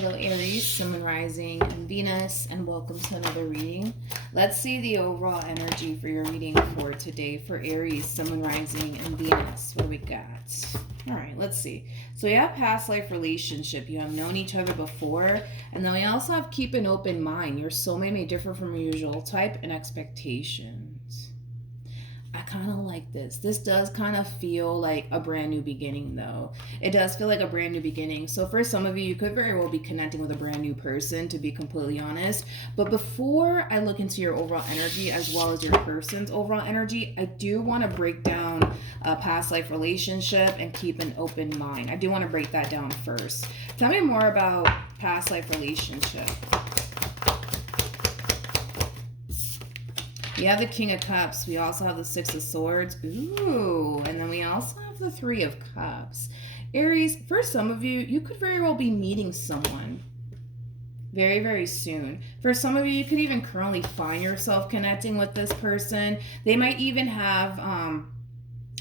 Hello Aries, Sun, Moon, Rising, and Venus, and welcome to another reading. Let's see the overall energy for your reading for today for Aries, Sun, Moon, Rising, and Venus. What do we got? All right, let's see. So we have past life relationship. You have known each other before, and then we also have keep an open mind. Your soulmate may differ from your usual type and expectations. I kind of like this. This does kind of feel like a brand new beginning, though. It does feel like a brand new beginning. So, for some of you, you could very well be connecting with a brand new person, to be completely honest. But before I look into your overall energy as well as your person's overall energy, I do want to break down a past life relationship and keep an open mind. I do want to break that down first. Tell me more about past life relationship. We have the King of Cups. We also have the Six of Swords. Ooh. And then we also have the Three of Cups. Aries, for some of you, you could very well be meeting someone very, very soon. For some of you, you could even currently find yourself connecting with this person. They might even have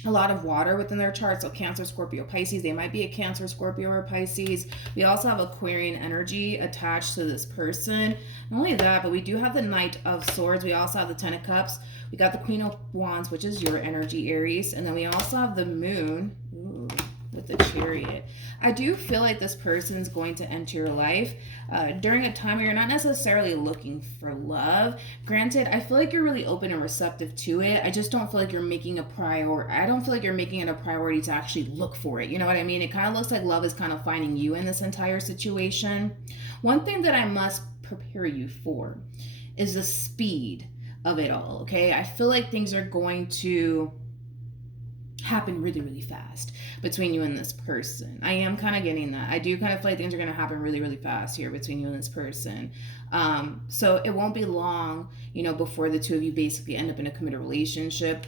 a lot of water within their chart. So Cancer, Scorpio, Pisces. They might be a Cancer, Scorpio, or Pisces. We also have Aquarian energy attached to this person. Not only that, but we do have the Knight of Swords. We also have the Ten of Cups. We got the Queen of Wands, which is your energy, Aries. And then we also have the Moon. Ooh, with the Chariot. I do feel like this person's going to enter your life during a time where you're not necessarily looking for love. Granted, I feel like you're really open and receptive to it. I just don't feel like you're making a priority. I don't feel like you're making it a priority to actually look for it. You know what I mean? It kind of looks like love is kind of finding you in this entire situation. One thing that I must prepare you for is the speed of it all, okay? I feel like things are going to happen really, really fast between you and this person. I am kind of getting that. I do kind of feel like things are going to happen really, really fast here between you and this person. So it won't be long, before the two of you basically end up in a committed relationship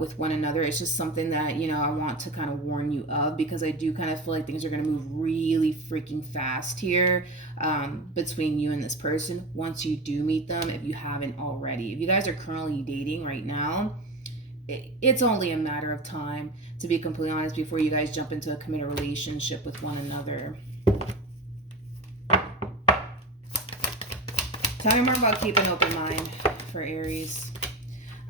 with one another. It's just something that, I want to kind of warn you of, because I do kind of feel like things are going to move really freaking fast here between you and this person once you do meet them, if you haven't already. If you guys are currently dating right now, it's only a matter of time, to be completely honest, before you guys jump into a committed relationship with one another. Tell me more about keep an open mind for Aries.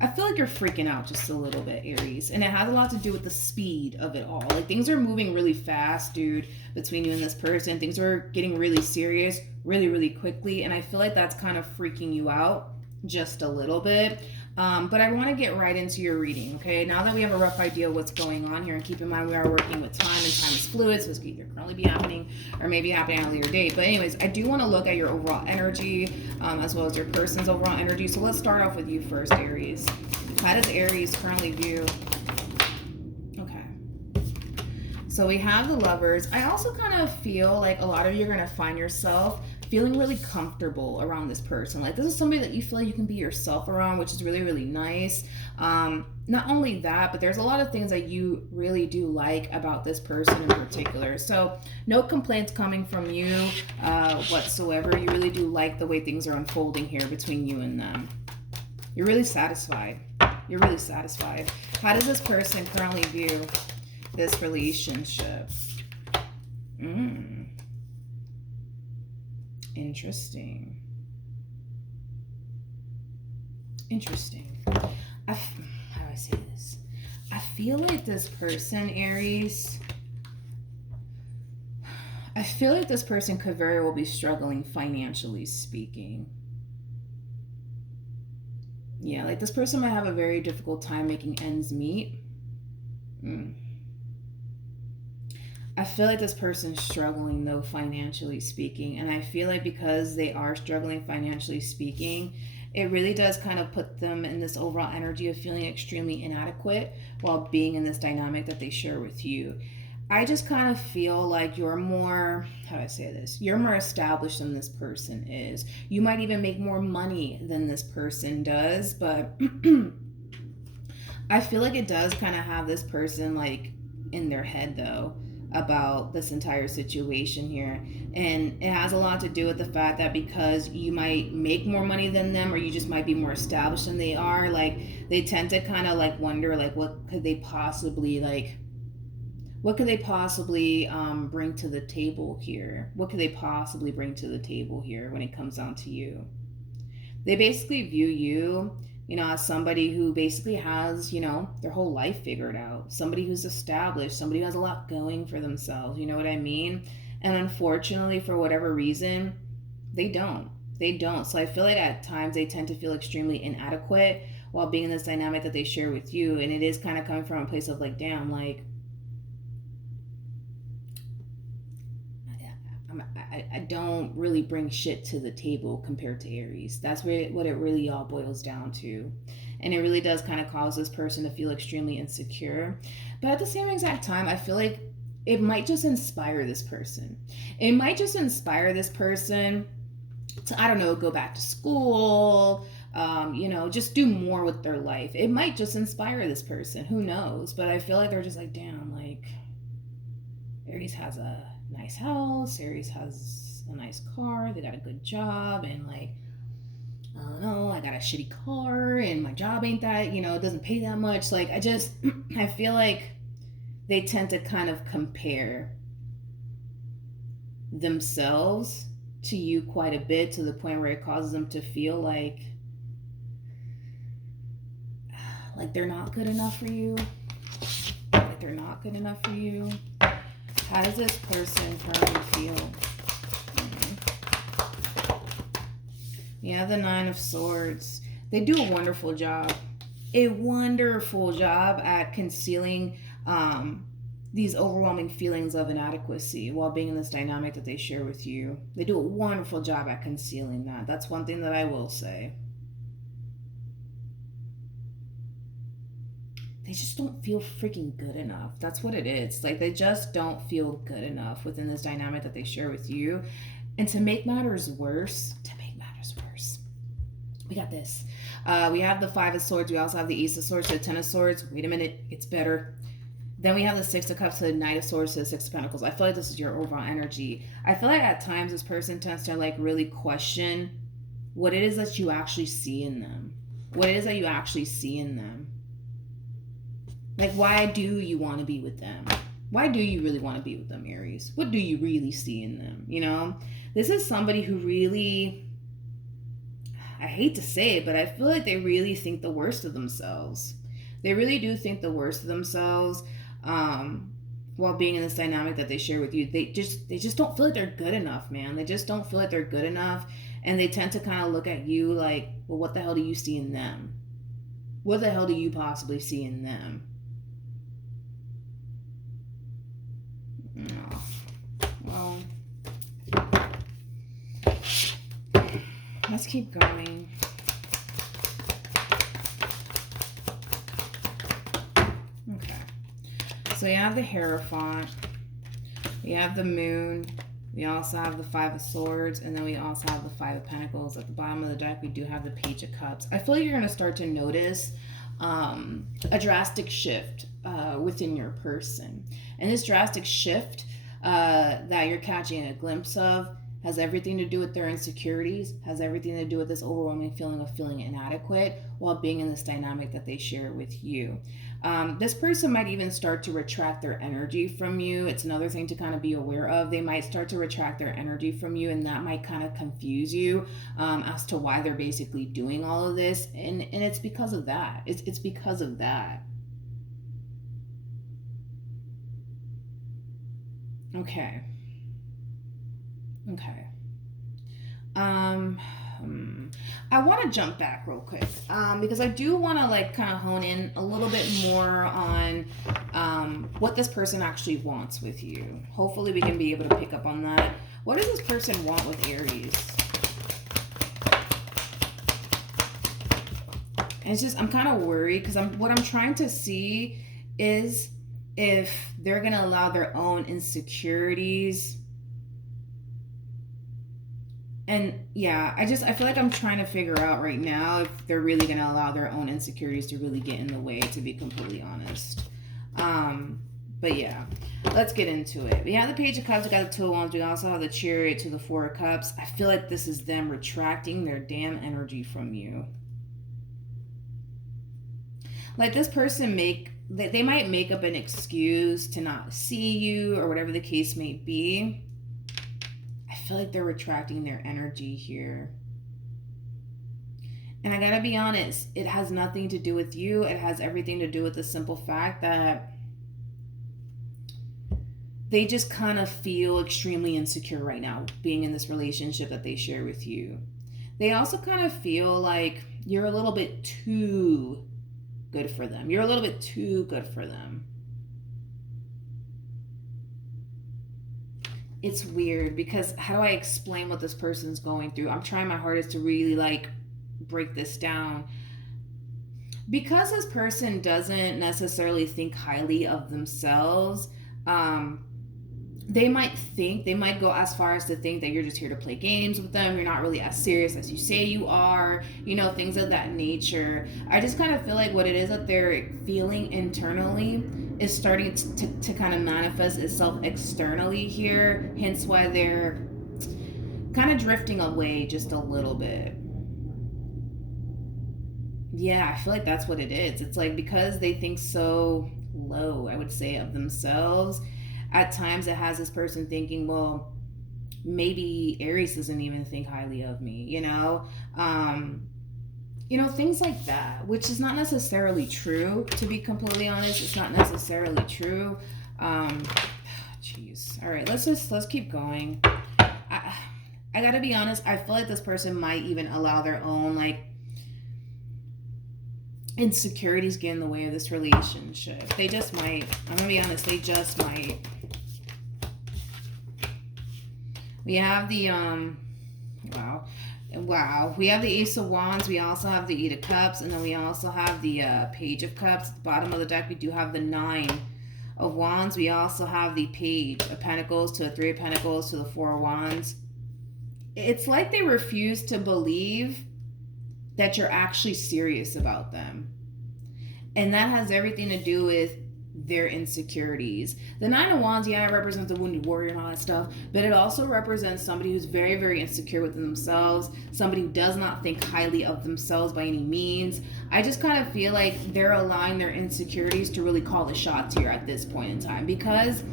I feel like you're freaking out just a little bit, Aries, and it has a lot to do with the speed of it all. Like, things are moving really fast, dude, between you and this person. Things are getting really serious really, really quickly, and I feel like that's kind of freaking you out just a little bit. But I want to get right into your reading, okay? Now that we have a rough idea of what's going on here, and keep in mind we are working with time, and time is fluid, so this could either currently be happening or maybe happening at a later date. But anyways, I do want to look at your overall energy as well as your person's overall energy. So let's start off with you first, Aries. How does Aries currently view? Okay. So we have the Lovers. I also kind of feel like a lot of you are going to find yourself feeling really comfortable around this person. Like, this is somebody that you feel like you can be yourself around, which is really, really nice. Not only that, but there's a lot of things that you really do like about this person in particular. So no complaints coming from you whatsoever. You really do like the way things are unfolding here between you and them. You're really satisfied. You're really satisfied. How does this person currently view this relationship? Interesting. How do I say this? I feel like this person, Aries, I feel like this person could very well be struggling financially speaking. Yeah, like this person might have a very difficult time making ends meet. I feel like this person's struggling, though, financially speaking. And I feel like because they are struggling financially speaking, it really does kind of put them in this overall energy of feeling extremely inadequate while being in this dynamic that they share with you. I just kind of feel like you're more, how do I say this? You're more established than this person is. You might even make more money than this person does, but I feel like it does kind of have this person like in their head, though, about this entire situation here. And it has a lot to do with the fact that because you might make more money than them, or you just might be more established than they are, like they tend to kind of like wonder like what could they possibly like What could they possibly bring to the table here? What could they possibly bring to the table here when it comes down to you? They basically view you, as somebody who basically has, their whole life figured out. Somebody who's established, somebody who has a lot going for themselves. You know what I mean? And unfortunately, for whatever reason, they don't. They don't. So I feel like at times they tend to feel extremely inadequate while being in this dynamic that they share with you. And it is kind of coming from a place of like, damn, like, I don't really bring shit to the table compared to Aries. That's what it really all boils down to. And it really does kind of cause this person to feel extremely insecure. But at the same exact time, I feel like it might just inspire this person. It might just inspire this person to, I don't know, go back to school, just do more with their life. It might just inspire this person. Who knows? But I feel like they're just like, damn, like, Aries has a nice house, Aries has a nice car, they got a good job, and like, I don't know, I got a shitty car, and my job ain't that, it doesn't pay that much. Like, I feel like they tend to kind of compare themselves to you quite a bit, to the point where it causes them to feel like they're not good enough for you. Like they're not good enough for you. How does this person currently feel? You have the Nine of Swords. They do a wonderful job. A wonderful job at concealing these overwhelming feelings of inadequacy while being in this dynamic that they share with you. They do a wonderful job at concealing that. That's one thing that I will say. They just don't feel freaking good enough. That's what it is. Like, they just don't feel good enough within this dynamic that they share with you. And to make matters worse, we got this. We have the Five of Swords. We also have the Ace of Swords to the Ten of Swords. Wait a minute, it's better. Then we have the Six of Cups to the Knight of Swords to the Six of Pentacles. I feel like this is your overall energy. I feel like at times this person tends to like really question what it is that you actually see in them. What it is that you actually see in them. Like, why do you want to be with them? Why do you really want to be with them, Aries? What do you really see in them? This is somebody who really, I hate to say it, but I feel like they really think the worst of themselves. They really do think the worst of themselves while being in this dynamic that they share with you. They just don't feel like they're good enough, man. They just don't feel like they're good enough. And they tend to kind of look at you like, well, what the hell do you see in them? What the hell do you possibly see in them? Oh, well, let's keep going. Okay. So you have the Hierophant. We have the Moon. We also have the Five of Swords. And then we also have the Five of Pentacles. At the bottom of the deck, we do have the Page of Cups. I feel like you're going to start to notice a drastic shift within your person. And this drastic shift that you're catching a glimpse of has everything to do with their insecurities, has everything to do with this overwhelming feeling of feeling inadequate while being in this dynamic that they share with you. This person might even start to retract their energy from you. It's another thing to kind of be aware of. They might start to retract their energy from you, and that might kind of confuse you as to why they're basically doing all of this. And it's because of that. It's because of that. Okay. I want to jump back real quick because I do want to like kind of hone in a little bit more on what this person actually wants with you. Hopefully we can be able to pick up on that. What does this person want with Aries? And it's just, I'm kind of worried because what I'm trying to see is if they're going to allow their own insecurities. And yeah, I feel like I'm trying to figure out right now if they're really going to allow their own insecurities to really get in the way, to be completely honest. But yeah, let's get into it. We have the Page of Cups, we got the Two of Wands, we also have the Chariot to the Four of Cups. I feel like this is them retracting their damn energy from you. Like, this person they might make up an excuse to not see you or whatever the case may be. I feel like they're retracting their energy here. And I gotta be honest, it has nothing to do with you. It has everything to do with the simple fact that they just kind of feel extremely insecure right now being in this relationship that they share with you. They also kind of feel like you're a little bit too good for them. You're a little bit too good for them. It's weird because how do I explain what this person's going through? I'm trying my hardest to really like break this down. Because this person doesn't necessarily think highly of themselves, they might go as far as to think that you're just here to play games with them. You're not really as serious as you say you are, things of that nature. I just kind of feel like what it is that they're feeling internally is starting to kind of manifest itself externally here, hence why they're kind of drifting away just a little bit. Yeah, I feel like that's what it is. It's like because they think so low, I would say, of themselves, at times it has this person thinking, well, maybe Aries doesn't even think highly of me, things like that, which is not necessarily true, to be completely honest. It's not necessarily true. Jeez. All right, let's keep going. I gotta be honest, I feel like this person might even allow their own like insecurities get in the way of this relationship. They just might. I'm gonna be honest, they just might. We have the wow. We have the Ace of Wands. We also have the Eight of Cups, and then we also have the Page of Cups. At the bottom of the deck, we do have the Nine of Wands. We also have the Page of Pentacles to the Three of Pentacles to the Four of Wands. It's like they refuse to believe that you're actually serious about them. And that has everything to do with their insecurities. The Nine of Wands, yeah, it represents the wounded warrior and all that stuff, but it also represents somebody who's very, very insecure within themselves, somebody who does not think highly of themselves by any means. I just kind of feel like they're allowing their insecurities to really call the shots here at this point in time because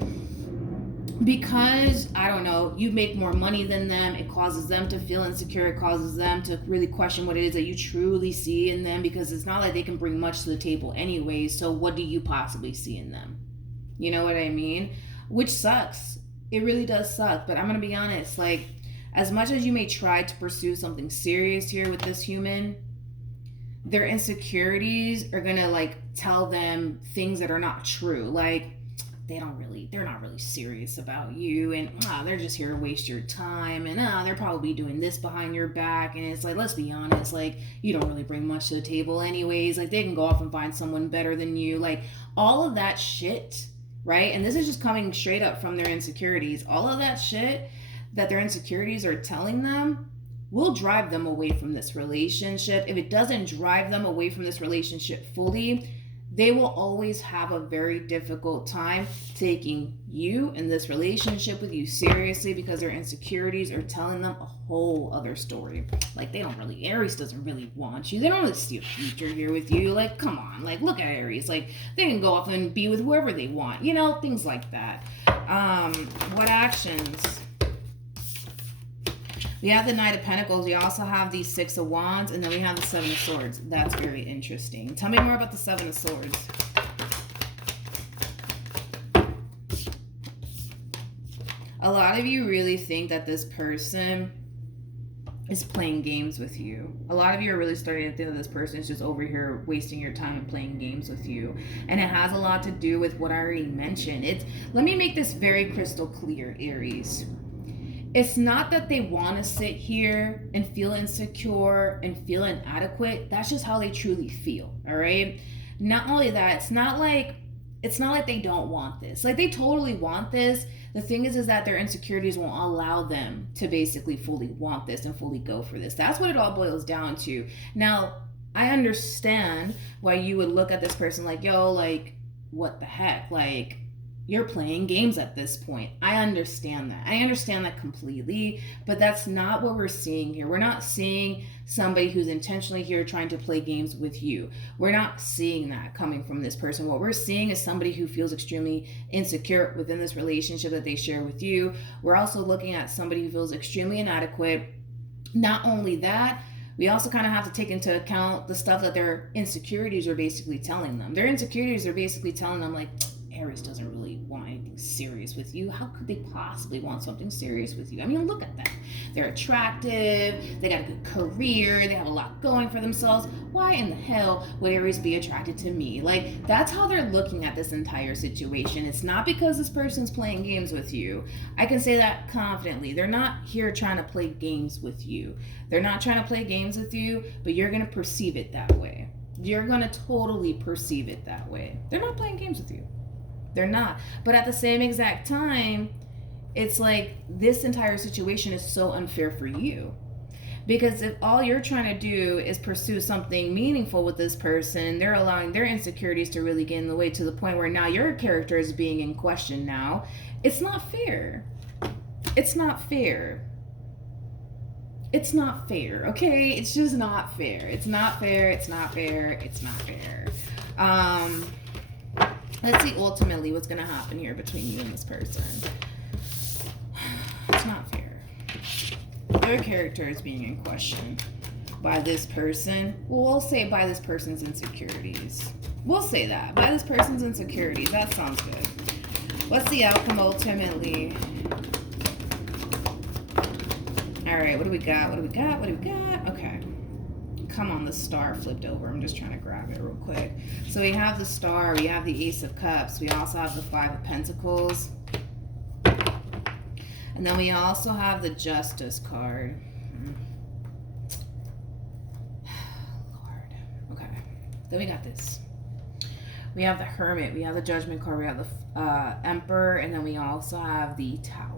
I don't know, you make more money than them. It causes them to feel insecure. It causes them to really question what it is that you truly see in them, because it's not like they can bring much to the table anyway. So what do you possibly see in them? You know what I mean? Which sucks. It really does suck. But I'm gonna be honest, like, as much as you may try to pursue something serious here with this human, their insecurities are gonna like tell them things that are not true. Like, they're not really serious about you, and they're just here to waste your time, and they're probably doing this behind your back. And it's like, let's be honest, like, you don't really bring much to the table anyways. Like, they can go off and find someone better than you. Like, all of that shit, right? And this is just coming straight up from their insecurities. All of that shit that their insecurities are telling them will drive them away from this relationship. If it doesn't drive them away from this relationship fully, they will always have a very difficult time taking you and this relationship with you seriously, because their insecurities are telling them a whole other story. Like, Aries doesn't really want you. They don't really see a future here with you. Like, come on, like, look at Aries. Like, they can go off and be with whoever they want, things like that. What actions? We have the Knight of Pentacles. We also have the Six of Wands. And then we have the Seven of Swords. That's very interesting. Tell me more about the Seven of Swords. A lot of you really think that this person is playing games with you. A lot of you are really starting to think that this person is just over here wasting your time and playing games with you. And it has a lot to do with what I already mentioned. Let me make this very crystal clear, Aries. It's not that they want to sit here and feel insecure and feel inadequate. That's just how they truly feel, all right? Not only that, it's not like they don't want this. Like, they totally want this. The thing is that their insecurities won't allow them to basically fully want this and fully go for this. That's what it all boils down to. Now, I understand why you would look at this person like, yo, like, what the heck? Like, you're playing games at this point. I understand that. I understand that completely, but that's not what we're seeing here. We're not seeing somebody who's intentionally here trying to play games with you. We're not seeing that coming from this person. What we're seeing is somebody who feels extremely insecure within this relationship that they share with you. We're also looking at somebody who feels extremely inadequate. Not only that, we also kind of have to take into account the stuff that their insecurities are basically telling them. Their insecurities are basically telling them, like, Aries doesn't really want anything serious with you. How could they possibly want something serious with you? I mean, look at them. They're attractive. They got a good career. They have a lot going for themselves. Why in the hell would Aries be attracted to me? Like, that's how they're looking at this entire situation. It's not because this person's playing games with you. I can say that confidently. They're not here trying to play games with you. They're not trying to play games with you, but you're going to perceive it that way. You're going to totally perceive it that way. They're not playing games with you. They're not. But at the same exact time, it's like this entire situation is so unfair for you. Because if all you're trying to do is pursue something meaningful with this person, they're allowing their insecurities to really get in the way to the point where now your character is being in question now. It's not fair. It's not fair. It's not fair, okay? It's just not fair. It's not fair. It's not fair. It's not fair. Let's see ultimately what's going to happen here between you and this person. It's not fair. Your character is being in question by this person. Well, we'll say by this person's insecurities. We'll say that. By this person's insecurities. That sounds good. What's the outcome ultimately? All right, what do we got? What do we got? What do we got? Okay. Come on, the star flipped over. I'm just trying to grab it real quick. So we have the star, we have the Ace of Cups, we also have the Five of Pentacles, and then we also have the Justice card. Lord. Okay. Then we got this. We have the Hermit, we have the Judgment card, we have the Emperor, and then we also have the Tower.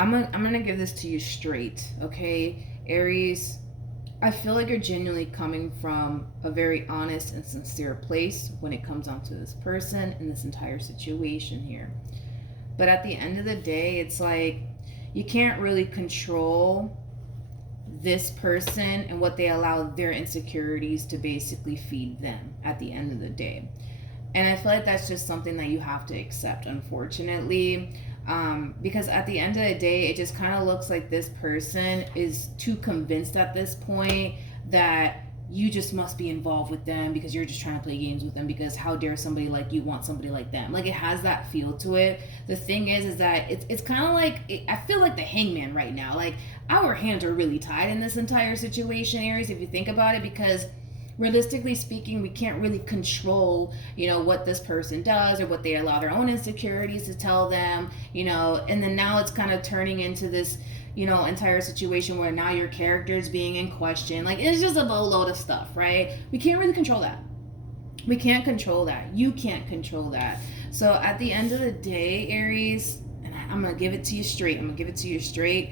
I'm gonna give this to you straight, okay? Aries, I feel like you're genuinely coming from a very honest and sincere place when it comes down to this person and this entire situation here. But at the end of the day, it's like you can't really control this person and what they allow their insecurities to basically feed them at the end of the day. And I feel like that's just something that you have to accept, unfortunately. Because at the end of the day, it just kind of looks like this person is too convinced at this point that you just must be involved with them because you're just trying to play games with them, because how dare somebody like you want somebody like them. Like, it has that feel to it. The thing is that it's kind of like, I feel like the Hangman right now. Like, our hands are really tied in this entire situation, Aries, if you think about it, because realistically speaking, we can't really control, what this person does or what they allow their own insecurities to tell them, and then now it's kind of turning into this, entire situation where now your character is being in question. Like, it's just a boatload of stuff, right? We can't really control that. We can't control that. You can't control that. So at the end of the day, Aries, and I'm going to give it to you straight.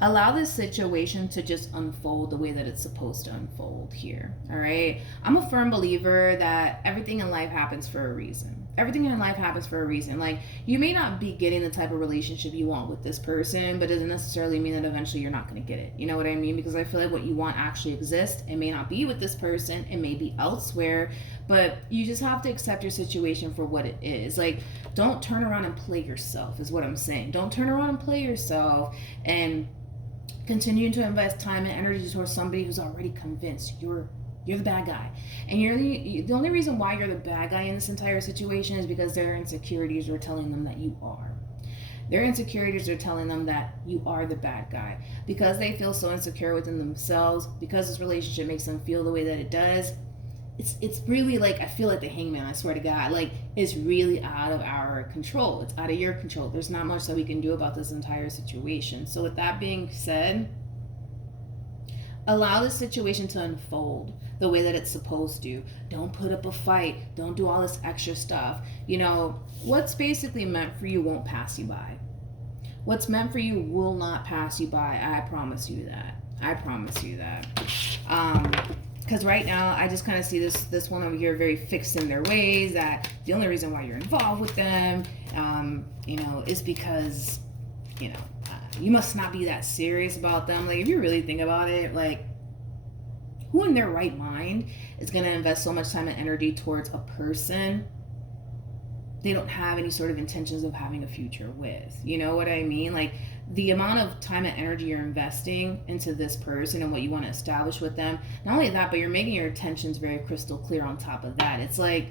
Allow this situation to just unfold the way that it's supposed to unfold here, all right? I'm a firm believer that everything in life happens for a reason. Everything in life happens for a reason. Like, you may not be getting the type of relationship you want with this person, but it doesn't necessarily mean that eventually you're not going to get it. You know what I mean? Because I feel like what you want actually exists. It may not be with this person. It may be elsewhere, but you just have to accept your situation for what it is. Like, don't turn around and play yourself is what I'm saying. Don't turn around and play yourself and continue to invest time and energy towards somebody who's already convinced you're the bad guy. And the only reason why you're the bad guy in this entire situation is because their insecurities are telling them that you are. Their insecurities are telling them that you are the bad guy. Because they feel so insecure within themselves, because this relationship makes them feel the way that it does, it's really like, I feel like the Hangman, I swear to God, like, it's really out of our control. It's out of your control. There's not much that we can do about this entire situation. So with that being said, allow the situation to unfold the way that it's supposed to. Don't put up a fight. Don't do all this extra stuff. What's basically meant for you won't pass you by. What's meant for you will not pass you by. I promise you that. I promise you that. Because right now I just kind of see this one over here very fixed in their ways, that the only reason why you're involved with them, is because, you must not be that serious about them. Like, if you really think about it, like, who in their right mind is going to invest so much time and energy towards a person they don't have any sort of intentions of having a future with? You know what I mean? Like, the amount of time and energy you're investing into this person and what you want to establish with them, not only that, but you're making your intentions very crystal clear on top of that. It's like,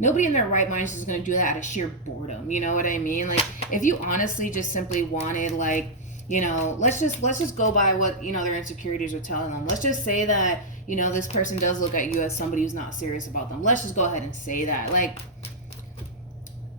nobody in their right mind is just going to do that out of sheer boredom. You know what I mean? Like, if you honestly just simply wanted, like, let's just go by what, their insecurities are telling them. Let's just say that, this person does look at you as somebody who's not serious about them. Let's just go ahead and say that. Like,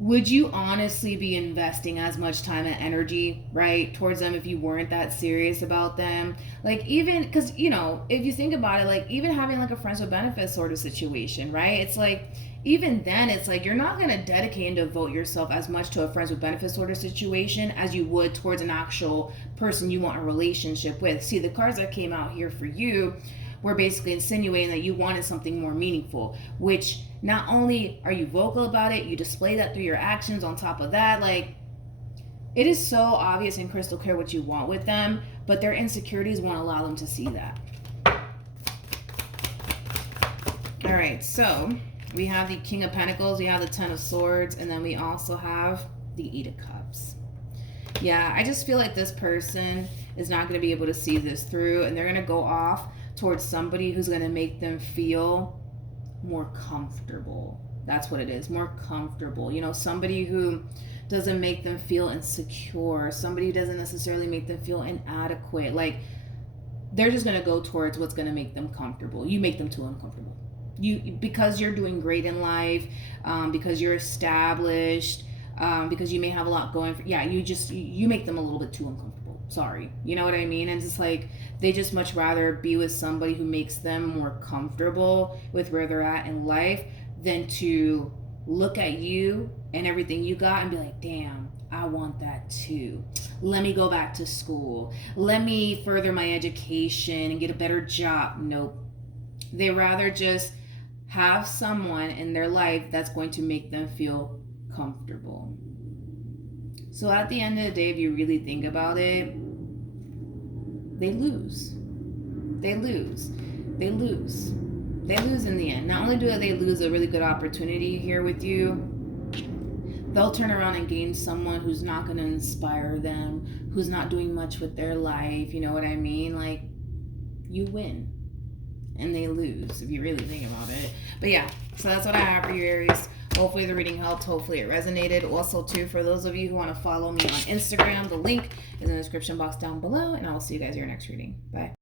would you honestly be investing as much time and energy, right, towards them if you weren't that serious about them? Like, even, because, if you think about it, like, even having, like, a friends with benefits sort of situation, right? It's like, even then, it's like, you're not going to dedicate and devote yourself as much to a friends with benefits sort of situation as you would towards an actual person you want a relationship with. See, the cards that came out here for you were basically insinuating that you wanted something more meaningful, which not only are you vocal about it, you display that through your actions on top of that. Like, it is so obvious and crystal clear what you want with them, but their insecurities won't allow them to see that. All right, so we have the King of Pentacles, we have the Ten of Swords, and then we also have the Eight of Cups. Yeah, I just feel like this person is not going to be able to see this through, and they're going to go off towards somebody who's going to make them feel more comfortable. That's what it is, more comfortable. Somebody who doesn't make them feel insecure, somebody who doesn't necessarily make them feel inadequate. Like, they're just going to go towards what's going to make them comfortable. You make them too uncomfortable. Because you're doing great in life, because you're established, because you may have a lot going for, you make them a little bit too uncomfortable. Sorry, you know what I mean? And it's like, they just much rather be with somebody who makes them more comfortable with where they're at in life than to look at you and everything you got and be like, damn, I want that too. Let me go back to school. Let me further my education and get a better job. Nope. They rather just have someone in their life that's going to make them feel comfortable. So at the end of the day, if you really think about it, they lose. They lose. They lose. They lose in the end. Not only do they lose a really good opportunity here with you, they'll turn around and gain someone who's not going to inspire them, who's not doing much with their life. You know what I mean? Like, you win and they lose, if you really think about it. But yeah, so that's what I have for you, Aries. Hopefully the reading helped. Hopefully it resonated. Also, too, for those of you who want to follow me on Instagram, the link is in the description box down below, and I'll see you guys in your next reading. Bye.